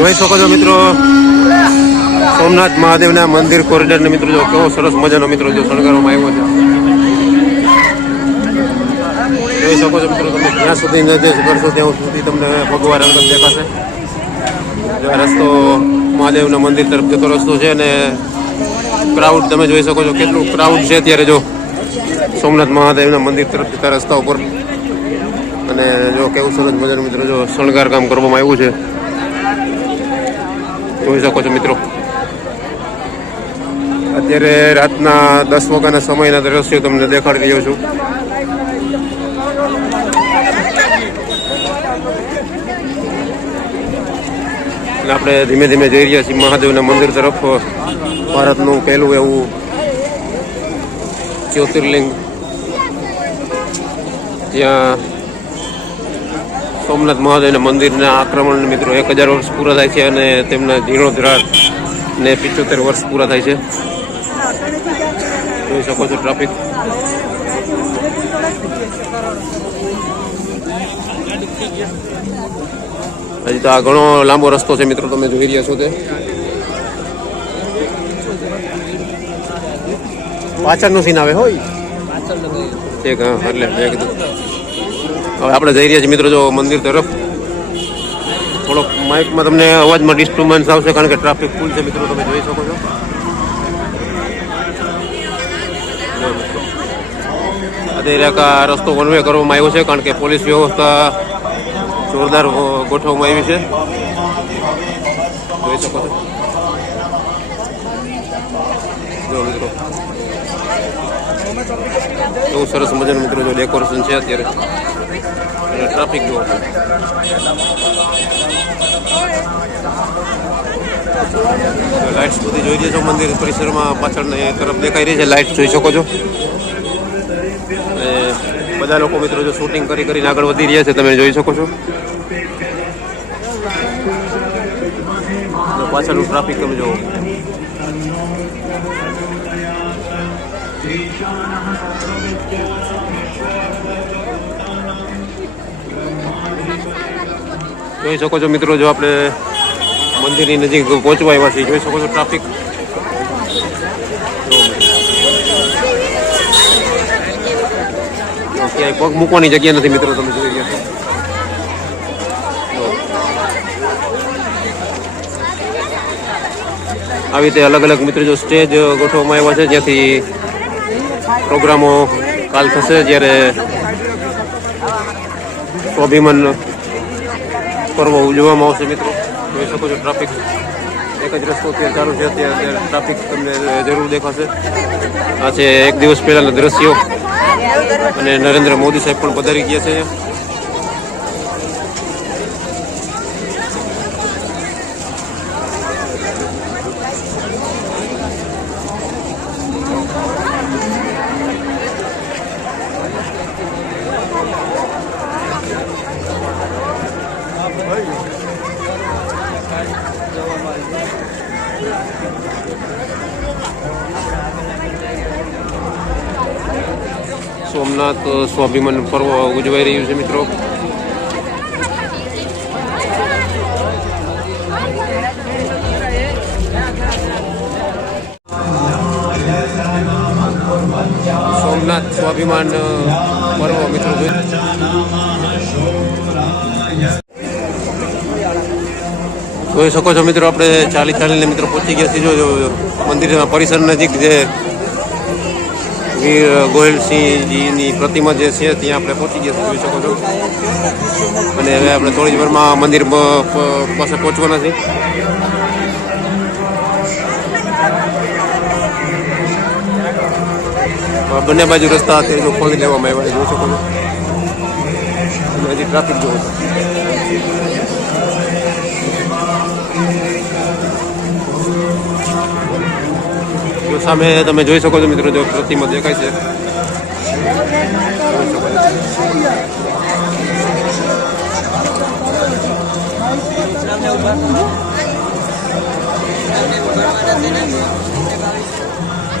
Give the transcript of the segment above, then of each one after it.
જોઈ શકો છો મિત્રો, સોમનાથ મહાદેવના મંદિર કોરિડોર ને મિત્રો જો કેવો સરસ મજાનો મિત્રો જો શણગારવામાં આવ્યો છે. જોઈ શકો છો મિત્રો, તમે જ્યાં સુધી નિર્દેશ કરશો ત્યાં સુધી તમને ભગવા રંગ દેખાશે. જો રસ્તો મહાદેવના મંદિર તરફ જતો રસ્તો છે અને ક્રાઉડ તમે જોઈ શકો છો કેટલું ક્રાઉડ છે અત્યારે જો સોમનાથ મહાદેવના મંદિર તરફ જતા રસ્તા ઉપર. અને જો કેવું સરસ મજાનું મિત્રો જો શણગાર કામ કરવામાં આવ્યું છે, જોઈ શકો છો મિત્રો. અત્યારે રાતના 10 વાગ્યાના સમયના દ્રશ્યો તમને દેખાડી રહ્યો છું. એટલે આપણે ધીમે ધીમે જઈ રહ્યા છીએ મહાદેવના મંદિર તરફ. ભારતનું પહેલું એવું જ્યોતિર્લિંગ જ્યાં સોમનાથ મહાદેવના મંદિરના આક્રમણ મિત્રો 1000 વર્ષ પૂરા થાય છે અને તેમના જીર્ણોદ્ધાર ને 75 વર્ષ પૂરા થાય છે. જોઈ શકો છો ટ્રાફિક. હજી તો આ ઘણો લાંબો રસ્તો છે મિત્રો, તમે જોઈ રહ્યા છો તે. પાછળનું સીન આવે હોય એક. હા એટલે એકદમ. હવે આપણે જઈ રહ્યા છીએ મિત્રો જો મંદિર તરફ. થોડોક માઇકમાં તમને અવાજમાં ડિસ્ટર્બન્સ આવશે કારણ કે ટ્રાફિક ફૂલ છે મિત્રો, તમે જોઈ શકો છો. અત્યારે આ રસ્તો વન વે કરવામાં આવ્યો છે કારણ કે પોલીસ વ્યવસ્થા જોરદાર ગોઠવવામાં આવી છે. જોઈ શકો છો જો મિત્રો, એવું સરસ મજાનું મિત્રો જો ડેકોરેશન છે અત્યારે. અને ટ્રાફિક જોવો લાઇટ્સ બધી જોઈ રહ્યા છો મંદિર પરિસરમાં, પાછળ તરફ દેખાઈ રહી છે લાઇટ, જોઈ શકો છો. અને બધા લોકો મિત્રો જો શૂટિંગ કરીને આગળ વધી રહ્યા છે, તમે જોઈ શકો છો. પાછળનું ટ્રાફિક તમે જુઓ. જોઈ શકો છો મિત્રો, જો આપણે મંદિરની નજીક પહોંચવા આવ્યા છીએ, જોઈ શકો છો ટ્રાફિક. ક્યાંય પગ મૂકવાની જગ્યા નથી મિત્રો, તમે જોઈ રહ્યા છો. આવી રીતે અલગ અલગ મિત્રો જો સ્ટેજ ગોઠવવામાં આવ્યા છે જ્યાંથી પ્રોગ્રામો કાલ થશે, જ્યારે સ્વાભિમાન પર્વ ઉજવવામાં આવશે મિત્રો. જોઈ શકો છો ટ્રાફિક. એક જ રસ્તો અત્યારે ચાલુ છે, અત્યારે ટ્રાફિક તમને જરૂર દેખાશે. આ છે એક દિવસ પહેલાના દ્રશ્યો અને નરેન્દ્ર મોદી સાહેબ પણ પધારી ગયા છે. સોમનાથ સ્વાભિમાન પર્વ ઉજવાઈ રહ્યું છે મિત્રો. સોમનાથ સ્વાભિમાન પર્વ મિત્રો જોઈ શકો છો મિત્રો. આપણે ચાલીને મિત્રો પહોંચી ગયા છીએ જો મંદિરના પરિસર નજીક જે વીર ગોહિલસિંહજીની પ્રતિમા જે છે ત્યાં આપણે પહોંચી ગયા જોઈ શકો છો. અને હવે આપણે થોડી જ વારમાં મંદિર પાસે પહોંચવાના છીએ. બંને બાજુ રસ્તા અત્યારે જો ખોલી લેવામાં આવ્યા જોઈ શકો છો. હજી ટ્રાફિક જોવો છો. સામે તમે જોઈ શકો છો મિત્રો, જો પ્રતિમા દેખાય છે.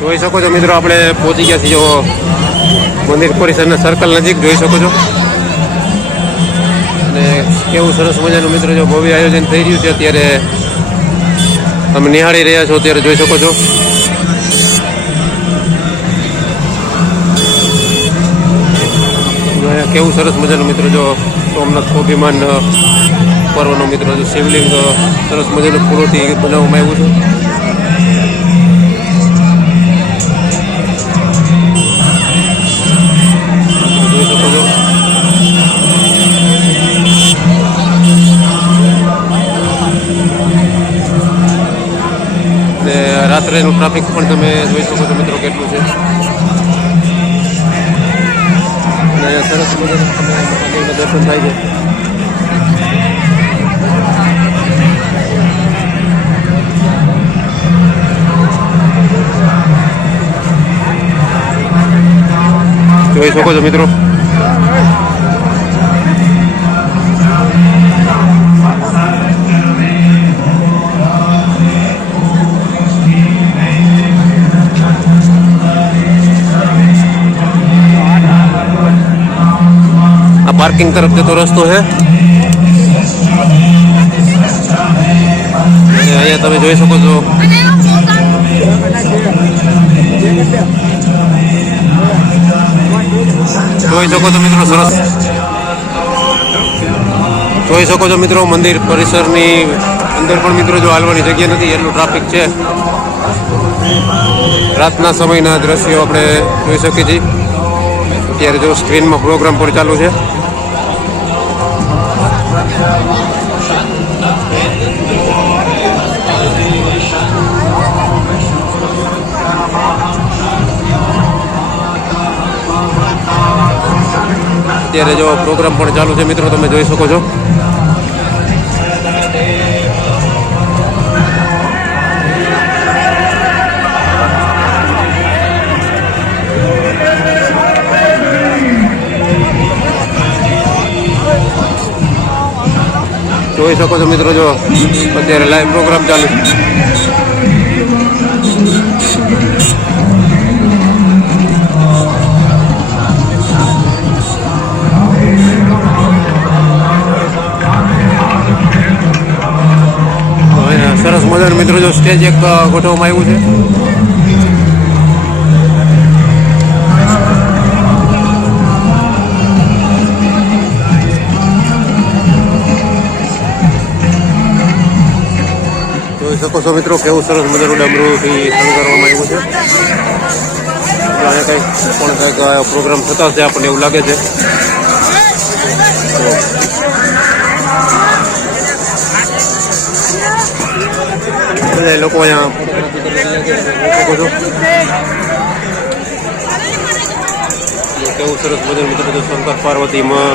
જોઈ શકો છો મિત્રો, આપણે પહોંચી ગયા છીએ મંદિર પરિસરના સર્કલ નજીક. જોઈ શકો છો અને કેવું સરસ મજાનું મિત્રો જો ભવ્ય આયોજન થઈ રહ્યું છે અત્યારે તમે નિહાળી રહ્યા છો ત્યારે જોઈ શકો છો. કેવું સરસ મજાનું મિત્રો જો સોમનાથ સ્વાભિમાન પર્વનો મિત્રો જો શિવલિંગ સરસ મજાનું ફૂલોથી બનાવવામાં આવ્યું છે. જોઈ શકો છો. ને રાત્રેનું ટ્રાફિક પણ તમે જોઈ શકો છો મિત્રો કેટલું છે. સરસ મજાનું દર્શન થાય છે. જોઈ શકો છો મિત્રો. पार्किंग तरफ जतो रस्तो है. અહીંયા તમે જોઈ શકો છો. જોઈ શકો છો મિત્રો સરસ. જોઈ શકો છો મિત્રો મંદિર પરિસરની અંદર પણ મિત્રો જો હાલવાની જગ્યા નથી એટલું ટ્રાફિક છે. રાતના સમયના દ્રશ્યો આપણે જોઈ શકીએ છીએ. અત્યારે જો સ્ક્રીનમાં પ્રોગ્રામ પણ ચાલુ છે. અત્યારે જો પ્રોગ્રામ પણ ચાલુ છે મિત્રો તમે જોઈ શકો છો. જોઈ શકો છો મિત્રો જો અત્યારે લાઈવ પ્રોગ્રામ ચાલુ છે. સરસ મજાનું મિત્રો જો સ્ટેજ એક ગોઠવવામાં આવ્યું છે. જોઈ શકો છો મિત્રો કેવું સરસ મજાનું ડમરૂથી શણગારવામાં આવ્યું છે. અહીંયા કંઈક પણ કંઈક પ્રોગ્રામ થતા છે આપણને એવું લાગે છે. બધા લોકો અહીંયા ફોટોગ્રાફી કરી રહ્યા છે શકો છો. કેવું સરસ મજાનું મિત્રો બધું શંકર પાર્વતીમાં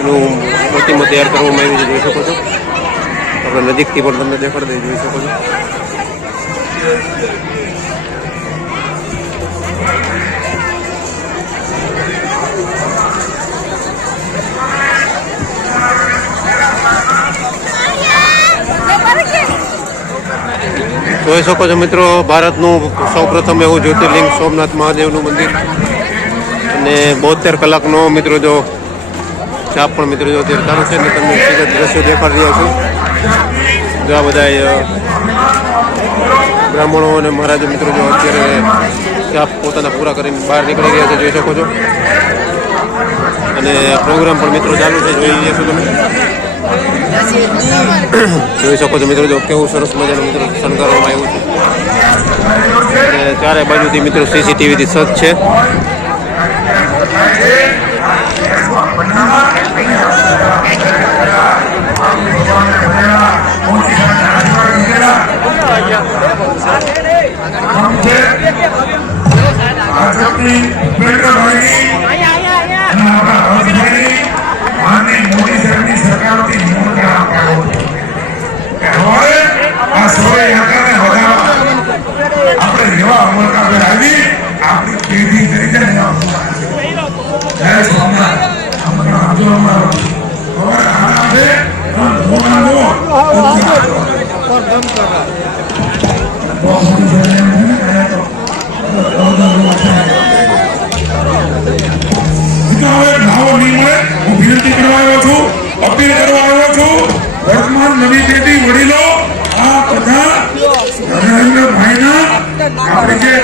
એનું પ્રતિમા તૈયાર કરવામાં આવ્યું છે જોઈ શકો છો. આપણે નજીકથી પણ તમને દેખાડી જોઈ શકો છો. જોઈ શકો છો મિત્રો ભારતનું સૌપ્રથમ એવું જ્યોતિર્લિંગ સોમનાથ મહાદેવનું મંદિર અને 72 કલાકનો મિત્રો જો ચાપ પણ મિત્રો જો અત્યારે ચાલુ છે ને તમને સીધા દ્રશ્યો દેખાડી રહ્યા છું. જો આ બધા બ્રાહ્મણો અને મહારાજ મિત્રો જો અત્યારે ચાપ પોતાના પૂરા કરીને બહાર નીકળી રહ્યા છે જોઈ શકો છો. અને પ્રોગ્રામ પણ મિત્રો ચાલુ છે જોઈ રહ્યા છો તમે. જોઈ શકો છો મિત્રો જો કેવું સરસ મજાનું મિત્રો શણગારવામાં આવ્યું છે. અને ચારે બાજુથી મિત્રો સીસીટીવીથી સજ્જ છે. આપણે જેવા અમલકારો આવી આપણી પેઢી તરીકે નાની પેઢી વડીલો આ બધા ભાઈના આપણે જે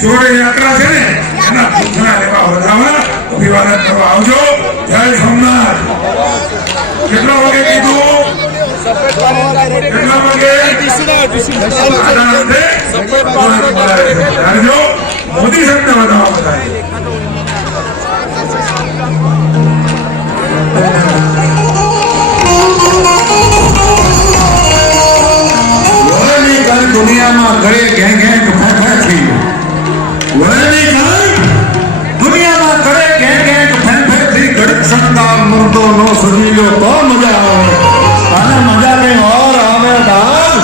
શોળ યાત્રા છે ને એના પૂછના લેવા વધાવા અભિવાદન કરવા આવજો. જય સોમનાથ. કેટલા વાગે કીધું? કેટલા વાગે? મોદી સાહેબને વધાવા બધા. દુનિયામાં કરે ઘે ઘે ફેફેથી વળની કાંઈ દુનિયામાં કરે ઘે ઘે ફેફેથી ગડક સંતાન મુર્દો નો સજીલો તો મજા આવે અને મજા કઈ ઓર આવે દાદ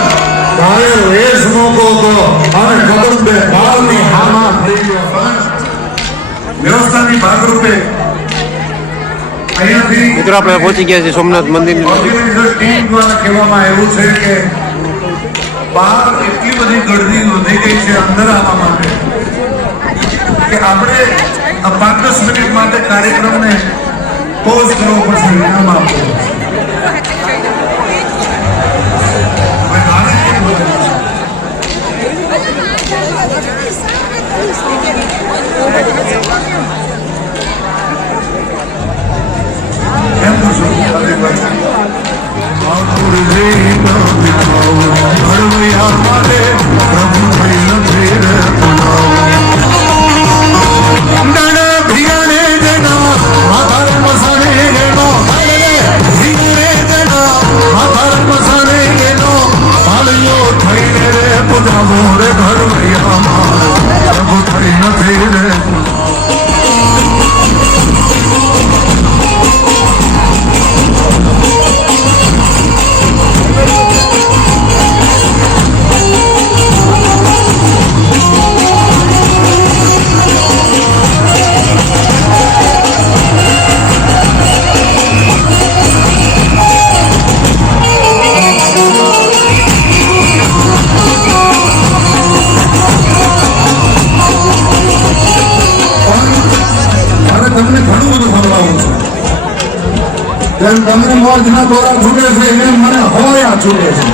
તારે વેશ મોકો તો અને ખબર બે બાળની હામાં થઈ ગયો વ્યવસ્થાની ભાગરૂપે અહીંયાથી મિત્રો આપણે પહોંચી ગયા છીએ સોમનાથ મંદિર. ટીમ દ્વારા કહેવામાં આવ્યું છે કે બહાર એટલી બધી ગળદી વધી ગઈ છે અંદર આવવા માટે કે આપણે 5-10 મિનિટ માટે કાર્યક્રમને પોઝ કરવો પડશે. વિરામ આપવો કેમ કરશો? તમને મોજ ના દોરા છૂટે છે એમ મને હોયા છૂટે છે.